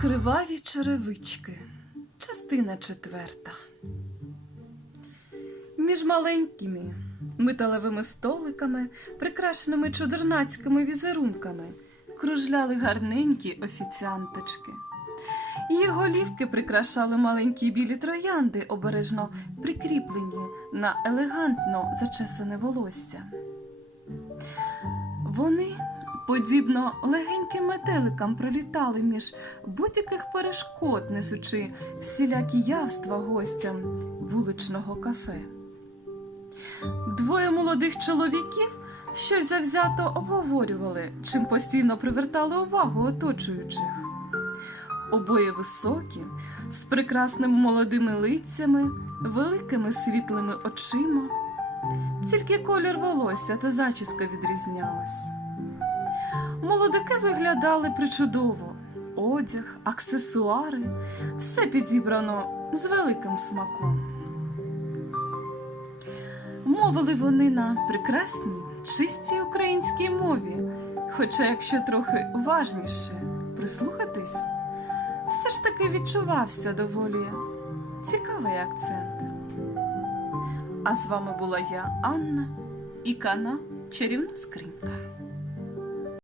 Криваві черевички. Частина четверта. Між маленькими металевими столиками, прикрашеними чудернацькими візерунками, кружляли гарненькі офіціанточки. Її голівки прикрашали маленькі білі троянди, обережно прикріплені на елегантно зачесане волосся. Вони, подібно легеньким метеликам, пролітали між будь-яких перешкод, несучи всілякі явства гостям вуличного кафе. Двоє молодих чоловіків щось завзято обговорювали, чим постійно привертали увагу оточуючих. Обоє високі, з прекрасними молодими лицями, великими світлими очима. Тільки колір волосся та зачіска відрізнялась. Молодики виглядали причудово. Одяг, аксесуари, все підібрано з великим смаком. Мовили вони на прекрасній, чистій українській мові, хоча, якщо трохи уважніше прислухатись, все ж таки відчувався доволі цікавий акцент. А з вами була я, Анна, і канал Чарівна скринька.